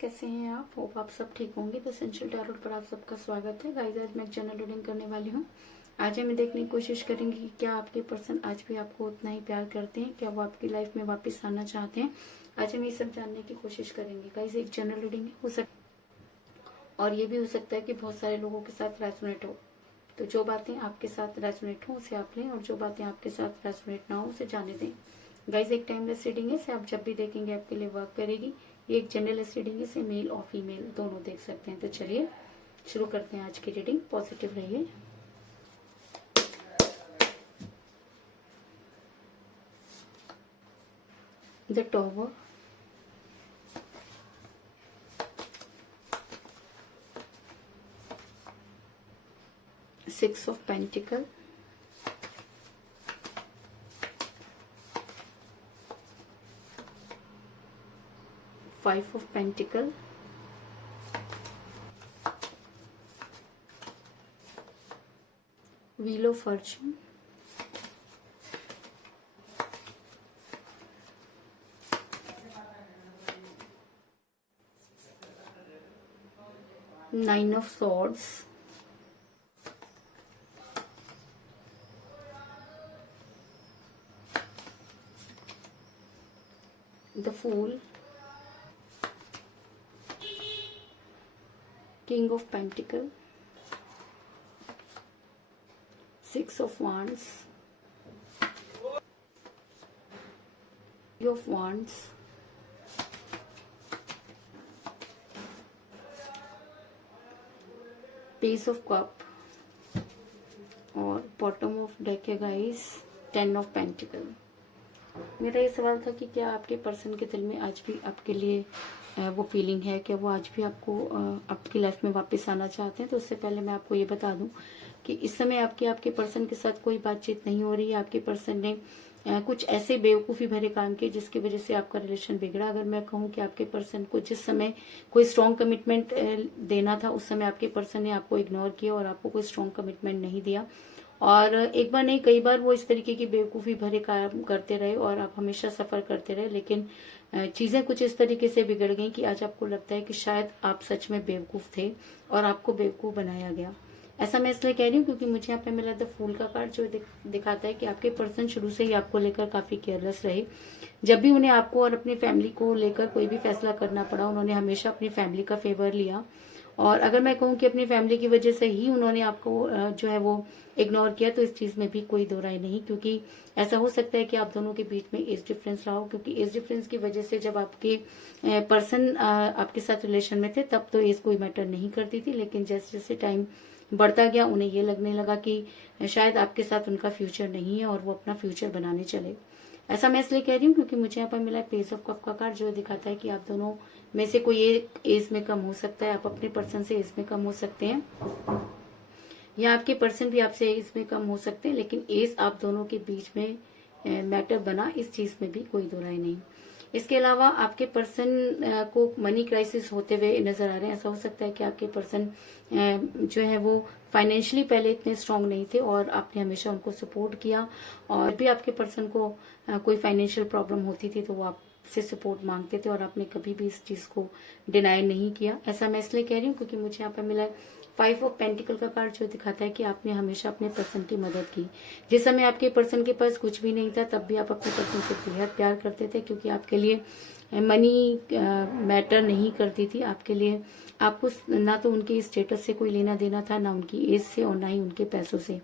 कैसे हैं आप? होप आप सब ठीक होंगे। तो एसेंशियल टैरोट पर आप सबका स्वागत है। गाइस, आज मैं एक जनरल रीडिंग करने वाली हूँ। आज हम देखने की कोशिश करेंगे कि क्या आपके पर्सन आज भी आपको उतना ही प्यार करते हैं, क्या वो आपकी लाइफ में वापस आना चाहते हैं। आज हम ये सब जानने की कोशिश करेंगे। गाइस, एक जनरल रीडिंग हो सकता और ये भी हो सकता है कि बहुत सारे लोगों के साथ रेजोनेट हो। तो जो बातें आपके साथ रेजोनेट हो उसे आप लें, और जो बातें आपके साथ रेजोनेट ना हो उसे जाने दें। गाइस, एक टाइमलेस रीडिंग है, इसे आप जब भी देखेंगे आपके लिए वर्क करेगी। ये एक जनरल रीडिंग है, इसे मेल और फीमेल दोनों देख सकते हैं। तो चलिए शुरू करते हैं आज की रीडिंग। पॉजिटिव रहिए। The tower, six of pentacle, five of pentacle, wheel of fortune, nine of swords, the fool, king of pentacle, six of wands, of wands, pace of cup, और बॉटम ऑफ डेक है guys, ten of pentacle. मेरा ये सवाल था कि क्या आपके person के दिल में आज भी आपके लिए वो फीलिंग है, क्या वो आज भी आपको आपकी लाइफ में वापस आना चाहते हैं। तो उससे पहले मैं आपको ये बता दूं कि इस समय आपके पर्सन के साथ कोई बातचीत नहीं हो रही है। आपके पर्सन ने कुछ ऐसे बेवकूफ़ी भरे काम किए जिसकी वजह से आपका रिलेशन बिगड़ा। अगर मैं कहूँ कि आपके पर्सन को जिस समय कोई स्ट्रॉन्ग कमिटमेंट देना था, उस समय आपके पर्सन ने आपको इग्नोर किया और आपको कोई स्ट्रॉन्ग कमिटमेंट नहीं दिया। और एक बार नहीं, कई बार वो इस तरीके की बेवकूफ़ी भरे काम करते रहे और आप हमेशा सफ़र करते रहे। लेकिन चीज़ें कुछ इस तरीके से बिगड़ गई कि आज आपको लगता है कि शायद आप सच में बेवकूफ़ थे और आपको बेवकूफ़ बनाया गया। ऐसा मैं इसलिए कह रही हूँ क्योंकि मुझे यहाँ पे मिला द फूल का कार्ड, जो दिखाता है कि आपके पर्सन शुरू से ही आपको लेकर काफ़ी केयरलेस रहे। जब भी उन्हें आपको और अपनी फैमिली को लेकर कोई भी फैसला करना पड़ा, उन्होंने हमेशा अपनी फैमिली का फेवर लिया। और अगर मैं कहूँ कि अपनी फैमिली की वजह से ही उन्होंने आपको जो है वो इग्नोर किया, तो इस चीज़ में भी कोई दो राय नहीं। क्योंकि ऐसा हो सकता है कि आप दोनों के बीच में एज डिफरेंस रहा हो, क्योंकि एज डिफरेंस की वजह से जब आपके पर्सन आपके साथ रिलेशन में थे तब तो एज कोई मैटर नहीं करती थी। लेकिन जैसे जैसे टाइम बढ़ता गया, उन्हें ये लगने लगा कि शायद आपके साथ उनका फ्यूचर नहीं है और वो अपना फ्यूचर बनाने चले। ऐसा मैं इसलिए कह रही हूँ क्योंकि मुझे यहाँ पर मिला पेज ऑफ कप का कार्ड, जो दिखाता है कि आप दोनों में से कोई एक एज में कम हो सकता है। आप अपने पर्सन से एज में कम हो सकते हैं, या आपके पर्सन भी आपसे एज में कम हो सकते हैं। लेकिन एज आप दोनों के बीच में मैटर बना, इस चीज में भी कोई दो राय नहीं। इसके अलावा आपके पर्सन को मनी क्राइसिस होते हुए नजर आ रहे हैं। ऐसा हो सकता है कि आपके पर्सन जो है वो फाइनेंशियली पहले इतने स्ट्रांग नहीं थे और आपने हमेशा उनको सपोर्ट किया। और भी आपके पर्सन को कोई फाइनेंशियल प्रॉब्लम होती थी तो वो आपसे सपोर्ट मांगते थे और आपने कभी भी इस चीज को डिनाई नहीं किया। ऐसा मैं इसलिए कह रही हूँ क्योंकि मुझे यहाँ पर मिला फाइव ऑफ पेंटिकल का कार्ड, जो दिखाता है कि आपने हमेशा अपने पर्सन की मदद की। जिस समय आपके पर्सन के पास कुछ भी नहीं था तब भी आप अपने पर्सन से बेहद प्यार करते थे, क्योंकि आपके लिए मनी मैटर नहीं करती थी। आपके लिए आपको ना तो उनके स्टेटस से कोई लेना देना था, ना उनकी एज से और ना ही उनके पैसों से।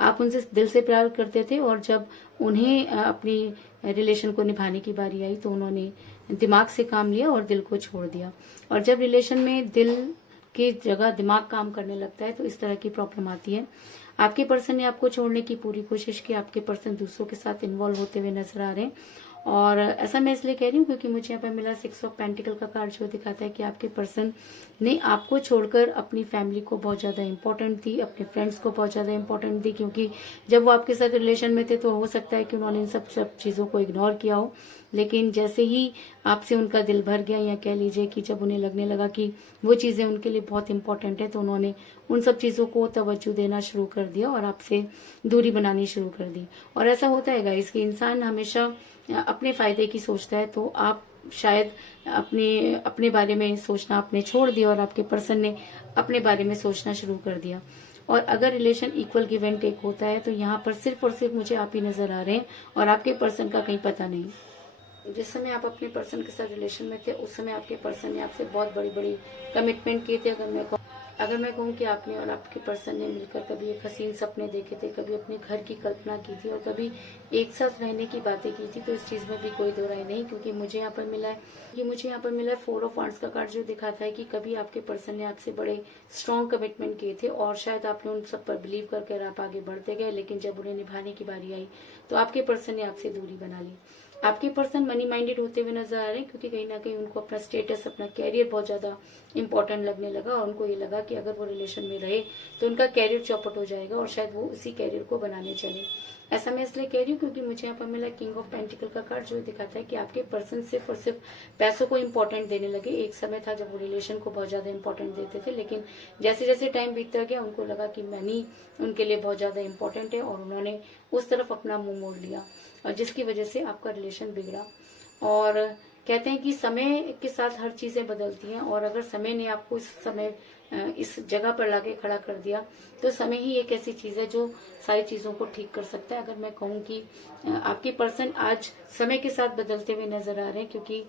आप उनसे दिल से प्यार करते थे और जब उन्हें अपनी रिलेशन को निभाने की बारी आई तो उन्होंने दिमाग से काम लिया और दिल को छोड़ दिया। और जब रिलेशन में दिल की जगह दिमाग काम करने लगता है तो इस तरह की प्रॉब्लम आती है। आपके पर्सन ने आपको छोड़ने की पूरी कोशिश की। आपके पर्सन दूसरों के साथ इन्वॉल्व होते हुए नजर आ रहे हैं। और ऐसा मैं इसलिए कह रही हूँ क्योंकि मुझे यहाँ पर मिला सिक्स ऑफ पेंटिकल का कार्ड, जो दिखाता है कि आपके पर्सन ने आपको छोड़कर अपनी फैमिली को बहुत ज्यादा इंपॉर्टेंट दी, अपने फ्रेंड्स को बहुत ज्यादा इंपॉर्टेंट दी। क्योंकि जब वो आपके साथ रिलेशन में थे तो हो सकता है कि उन्होंने इन सब चीजों को इग्नोर किया हो। लेकिन जैसे ही आपसे उनका दिल भर गया, या कह लीजिए कि जब उन्हें लगने लगा कि वो चीजें उनके लिए बहुत इंपॉर्टेंट है, तो उन्होंने उन सब चीजों को तवज्जो देना शुरू कर दिया और आपसे दूरी बनानी शुरू कर दी। और ऐसा होता है गाइस कि इंसान हमेशा अपने फायदे की सोचता है। तो आप शायद अपने अपने बारे में सोचना आपने छोड़ दिया और आपके पर्सन ने अपने बारे में सोचना शुरू कर दिया। और अगर relation equal give and take होता है तो यहाँ पर सिर्फ और सिर्फ मुझे आप ही नजर आ रहे हैं और आपके पर्सन का कहीं पता नहीं। जिस समय आप अपने पर्सन के साथ रिलेशन में थे उस समय आपके पर्सन ने आपसे बहुत बड़ी बड़ी कमिटमेंट किए थे। अगर मैं कहूँ कि आपने और आपके पर्सन ने मिलकर कभी एक हसीन सपने देखे थे, कभी अपने घर की कल्पना की थी और कभी एक साथ रहने की बातें की थी, तो इस चीज में भी कोई दो राय नहीं। क्योंकि मुझे यहाँ पर मिला है 4 ऑफ वांड्स का कार्ड, जो दिखाता है कि कभी आपके पर्सन ने आपसे बड़े स्ट्रॉन्ग कमिटमेंट किए थे और शायद आपने उन सब पर बिलीव करके आप आगे बढ़ते गए, लेकिन जब उन्हें निभाने की बारी आई तो आपके पर्सन ने आपसे दूरी बना ली। आपके पर्सन मनी माइंडेड होते हुए नजर आ रहे हैं, क्योंकि कहीं ना कहीं उनको अपना स्टेटस, अपना कैरियर बहुत ज्यादा इंपॉर्टेंट लगने लगा और उनको ये लगा कि अगर वो रिलेशन में रहे तो उनका कैरियर चौपट हो जाएगा और शायद वो उसी कैरियर को बनाने चले। ऐसा मैं इसलिए कह रही हूँ क्योंकि मुझे यहाँ पर मिला किंग ऑफ पेंटिकल का कार्ड, जो दिखाता है कि आपके पर्सन सिर्फ और सिर्फ पैसों को इम्पोर्टेंट देने लगे। एक समय था जब वो रिलेशन को बहुत ज्यादा इंपॉर्टेंट देते थे, लेकिन जैसे जैसे टाइम बीतता गया उनको लगा कि मनी उनके लिए बहुत ज्यादा इंपॉर्टेंट है और उन्होंने उस तरफ अपना मुंह मोड़ लिया और जिसकी वजह से आपका रिलेशन बिगड़ा। और कहते हैं कि समय के साथ हर चीजें बदलती हैं और अगर समय ने आपको इस जगह पर लाके खड़ा कर दिया तो समय ही एक ऐसी चीज है जो सारी चीजों को ठीक कर सकता है। अगर मैं कहूँ कि आपके पर्सन आज समय के साथ बदलते हुए नजर आ रहे हैं, क्योंकि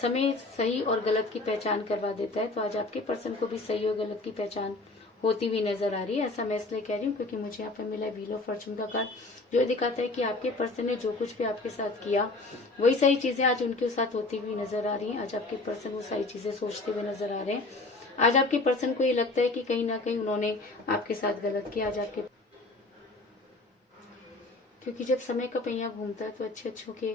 समय सही और गलत की पहचान करवा देता है, तो आज आपके पर्सन को भी सही और गलत की पहचान होती हुई नजर आ रही है। ऐसा मैं इसलिए कह रही हूँ क्योंकि मुझे यहाँ पर मिला व्हील ऑफ फॉर्चून का कार्ड, जो दिखाता है कि आपके पर्सन ने जो कुछ भी आपके साथ किया वही सारी चीजें आज उनके साथ होती हुई नजर आ रही हैं। आज आपके पर्सन वो सारी चीजें सोचते हुए नजर आ रहे हैं। आज आपके पर्सन को ये लगता है कि कहीं ना कहीं उन्होंने आपके साथ गलत किया। आज आपके क्योंकि जब समय का पहिया घूमता है तो अच्छे अच्छों के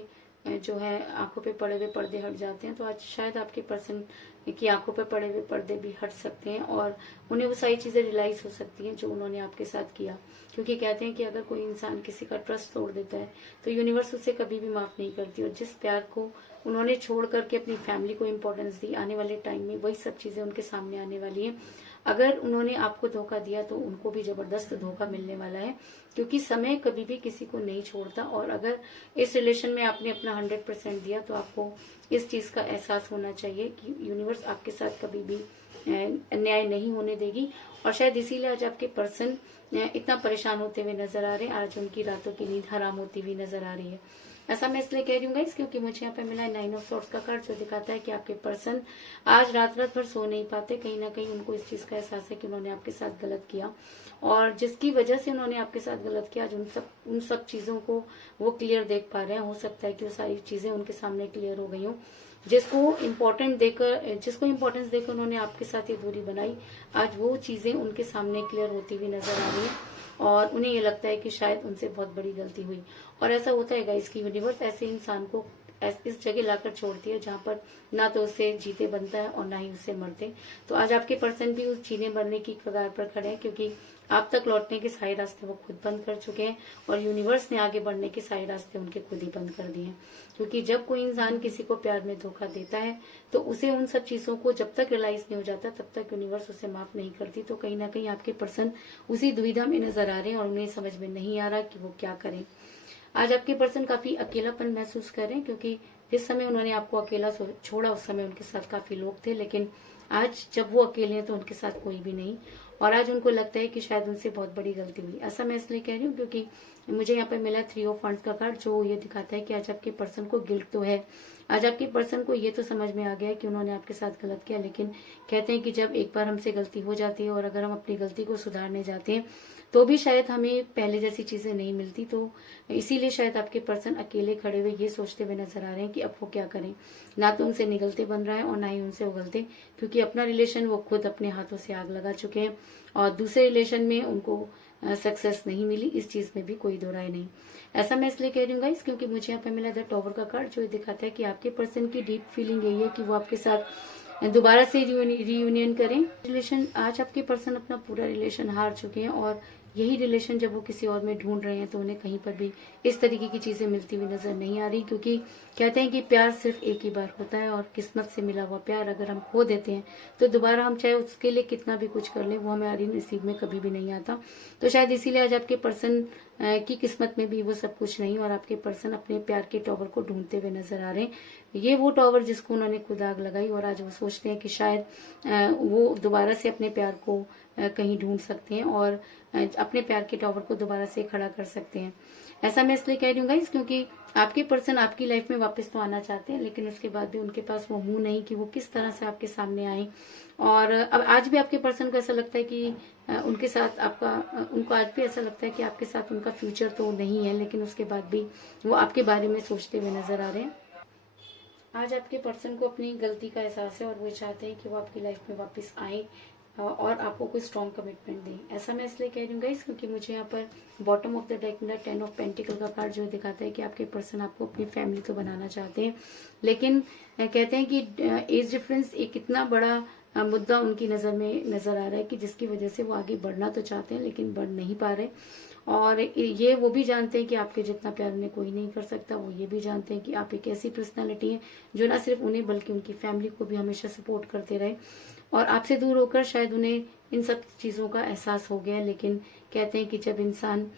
जो है आंखों पे पड़े हुए पर्दे हट जाते हैं। तो आज शायद आपके पर्सन की आंखों पे पड़े हुए पर्दे भी हट सकते हैं और उन्हें वो सारी चीजें रियलाइज हो सकती हैं जो उन्होंने आपके साथ किया। क्योंकि कहते हैं कि अगर कोई इंसान किसी का ट्रस्ट तोड़ देता है तो यूनिवर्स उसे कभी भी माफ नहीं करती। और जिस प्यार को उन्होंने छोड़ करके अपनी फैमिली को इम्पोर्टेंस दी, आने वाले टाइम में वही सब चीजें उनके सामने आने वाली है। अगर उन्होंने आपको धोखा दिया तो उनको भी जबरदस्त धोखा मिलने वाला है, क्योंकि समय कभी भी किसी को नहीं छोड़ता। और अगर इस रिलेशन में आपने अपना 100% दिया तो आपको इस चीज का एहसास होना चाहिए कि यूनिवर्स आपके साथ कभी भी अन्याय नहीं होने देगी। और शायद इसीलिए आज आपके पर्सन इतना परेशान होते हुए नजर आ रहे हैं। आज उनकी रातों की नींद हराम होती हुई नजर आ रही है। ऐसा मैं इसलिए कह रही हूँ गाइस क्योंकि मुझे यहाँ पे मिला है 9 ऑफ सॉर्ड्स का कार्ड, जो दिखाता है कि आपके पर्सन आज रात रात भर सो नहीं पाते। कहीं ना कहीं उनको इस चीज का एहसास है कि उन्होंने आपके साथ गलत किया और जिसकी वजह से उन्होंने आपके साथ गलत किया, आज उन सब चीजों को वो क्लियर देख पा रहे हैं। हो सकता है कि वो सारी चीजें उनके सामने क्लियर हो गई हो। जिसको इम्पोर्टेंस देकर उन्होंने आपके साथ ये दूरी बनाई, आज वो चीजें उनके सामने क्लियर होती हुई नजर आ रही है और उन्हें ये लगता है कि शायद उनसे बहुत बड़ी गलती हुई। और ऐसा होता है गाइस कि यूनिवर्स ऐसे इंसान को इस जगह लाकर छोड़ती है जहाँ पर ना तो उसे जीते बनता है और ना ही उसे मरते। तो आज आपके पर्सन भी उस जीने मरने की कगार पर खड़े हैं, क्योंकि आप तक लौटने के सारे रास्ते वो खुद बंद कर चुके हैं और यूनिवर्स ने आगे बढ़ने के सारे रास्ते उनके खुद ही बंद कर दिए हैं। क्योंकि जब कोई इंसान किसी को प्यार में धोखा देता है तो उसे उन सब चीजों को जब तक रियलाइज नहीं हो जाता तब तक यूनिवर्स उसे माफ नहीं करती। तो कहीं ना कहीं आपके पर्सन उसी दुविधा में नजर आ रहे हैं और उन्हें समझ में नहीं आ रहा कि वो क्या करें। आज आपके पर्सन काफी अकेलापन महसूस कर रहे हैं, क्योंकि जिस समय उन्होंने आपको अकेला छोड़ा उस समय उनके साथ काफी लोग थे, लेकिन आज जब वो अकेले हैं तो उनके साथ कोई भी नहीं। और आज उनको लगता है कि शायद उनसे बहुत बड़ी गलती हुई। ऐसा मैं इसलिए कह रही हूँ क्योंकि मुझे यहाँ पे मिला 3 ऑफ वांड्स का कार्ड, जो ये दिखाता है कि आज आपके पर्सन को गिल्ट तो है। आज आपके पर्सन को ये तो समझ में आ गया है कि उन्होंने आपके साथ गलत किया, लेकिन कहते हैं कि जब एक बार हमसे गलती हो जाती है और अगर हम अपनी गलती को सुधारने जाते हैं तो भी शायद हमें पहले जैसी चीजें नहीं मिलती। तो इसीलिए शायद आपके पर्सन अकेले खड़े हुए ये सोचते हुए नजर आ रहे हैं कि अब वो क्या करें। ना तो उनसे निगलते बन रहा है और ना ही उनसे उगलते, क्योंकि अपना रिलेशन वो खुद अपने हाथों से आग लगा चुके हैं और दूसरे रिलेशन में उनको सक्सेस नहीं मिली। इस चीज में भी कोई दो राय नहीं। ऐसा मैं इसलिए कह रही हूँ गाइस क्योंकि मुझे यहाँ पे मिला द टॉवर का कार्ड, जो दिखाता है कि आपके पर्सन की डीप फीलिंग यही है कि वो आपके साथ दोबारा से रियूनियन करें रिलेशन। आज आपके पर्सन अपना पूरा रिलेशन हार चुके हैं और यही रिलेशन जब वो किसी और में ढूंढ रहे हैं तो उन्हें कहीं पर भी इस तरीके की चीजें मिलती हुई नजर नहीं आ रही, क्योंकि कहते हैं कि प्यार सिर्फ एक ही बार होता है और किस्मत से मिला हुआ प्यार अगर हम खो देते हैं तो दोबारा हम चाहे उसके लिए कितना भी कुछ कर लें वो हमारी नसीब में कभी भी नहीं आता। तो शायद इसीलिए आज आपके पर्सन की किस्मत में भी वो सब कुछ नहीं, और आपके पर्सन अपने प्यार के टॉवर को ढूंढते हुए नजर आ रहे हैं। ये वो टॉवर जिसको उन्होंने खुद आग लगाई, और आज वो सोचते हैं कि शायद वो दोबारा से अपने प्यार को कहीं ढूंढ सकते हैं और अपने प्यार के टॉवर को दोबारा से खड़ा कर सकते हैं। ऐसा मैं इसलिए कह रही हूँ गाइस, क्योंकि आपके पर्सन आपकी लाइफ में वापस तो आना चाहते हैं, लेकिन उसके बाद भी उनके पास वो मुंह नहीं कि वो किस तरह से आपके सामने आए। और अब आज भी आपके पर्सन को ऐसा लगता है कि उनके साथ उनको आज भी ऐसा लगता है कि आपके साथ उनका फ्यूचर तो नहीं है, लेकिन उसके बाद भी वो आपके बारे में सोचते हुए नजर आ रहे हैं। आज आपके पर्सन को अपनी गलती का एहसास है और वो चाहते हैं कि वो आपकी लाइफ में वापस आए और आपको कोई स्ट्रॉन्ग कमिटमेंट दें। ऐसा मैं इसलिए कह रही हूँ गाइस, क्योंकि मुझे यहाँ पर बॉटम ऑफ द डेक में 10 ऑफ पेंटिकल का कार्ड जो दिखाता है कि आपके पर्सन आपको अपनी फैमिली तो बनाना चाहते हैं, लेकिन कहते हैं कि एज डिफरेंस एक इतना बड़ा मुद्दा उनकी नजर में नजर आ रहा है कि जिसकी वजह से वो आगे बढ़ना तो चाहते हैं लेकिन बढ़ नहीं पा रहे। और ये वो भी जानते हैं कि आपके जितना प्यार उन्हें कोई नहीं कर सकता। वो ये भी जानते हैं कि आप एक ऐसी पर्सनालिटी है जो ना सिर्फ उन्हें बल्कि उनकी फैमिली को भी हमेशा सपोर्ट करते रहे। और आपसे दूर होकर शायद उन्हें इन सब चीजों का एहसास हो गया, लेकिन कहते हैं कि जब इंसान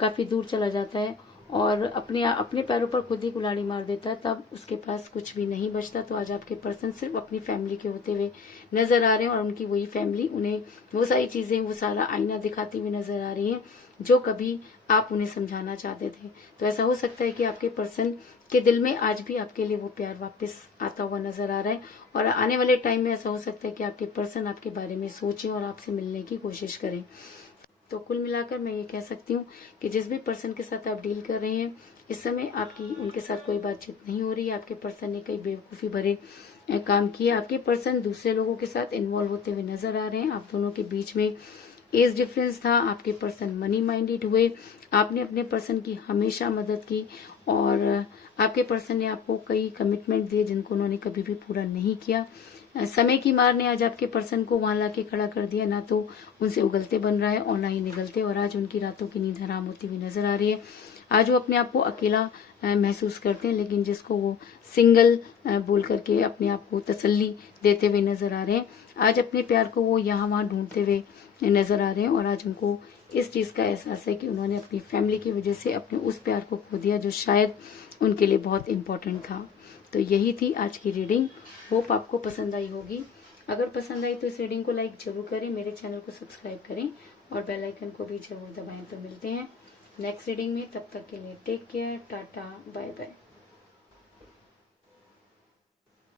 काफी दूर चला जाता है और अपने पैरों पर खुद ही कुल्हाड़ी मार देता है तब उसके पास कुछ भी नहीं बचता। तो आज आपके पर्सन सिर्फ अपनी फैमिली के होते हुए नजर आ रहे हैं और उनकी वही फैमिली उन्हें वो सारी चीजें, वो सारा आईना दिखाती हुई नजर आ रही है जो कभी आप उन्हें समझाना चाहते थे। तो ऐसा हो सकता है कि आपके पर्सन के दिल में आज भी आपके लिए वो प्यार वापस आता हुआ नजर आ रहा है, और आने वाले टाइम में ऐसा हो सकता है कि आपके पर्सन आपके बारे में सोचें और आपसे मिलने की कोशिश करें। तो कुल मिलाकर मैं ये कह सकती हूँ कि जिस भी पर्सन के साथ आप डील कर रहे हैं इस समय आपकी उनके साथ कोई बातचीत नहीं हो रही है। आपके पर्सन ने कई बेवकूफ़ी भरे काम किए। आपके पर्सन दूसरे लोगों के साथ इन्वॉल्व होते हुए नजर आ रहे हैं। आप दोनों के बीच में एज डिफरेंस था। आपके पर्सन मनी माइंडेड हुए। आपने अपने पर्सन की हमेशा मदद की और आपके पर्सन ने आपको कई कमिटमेंट दिए जिनको उन्होंने कभी भी पूरा नहीं किया। समय की मार ने आज आपके पर्सन को वहां लाके खड़ा कर दिया। ना तो उनसे उगलते बन रहा है और ना ही निगलते, और आज उनकी रातों की नींद हराम होती हुई नजर आ रही है। आज वो अपने आप को अकेला महसूस करते हैं, लेकिन जिसको वो सिंगल बोल करके अपने आप को तसल्ली देते हुए नजर आ रहे हैं। आज अपने प्यार को वो यहाँ वहां ढूंढते हुए नजर आ रहे हैं और आज उनको इस चीज का एहसास है कि उन्होंने अपनी फैमिली की वजह से अपने उस प्यार को खो दिया जो शायद उनके लिए बहुत इंपॉर्टेंट था। तो यही थी आज की रीडिंग। होप आपको पसंद आई होगी। अगर पसंद आई तो इस रीडिंग को लाइक जरूर करें, मेरे चैनल को सब्सक्राइब करें और बेल आइकन को भी जरूर दबाएं। तो मिलते हैं नेक्स्ट रीडिंग में, तब तक के लिए take care, tata, bye bye.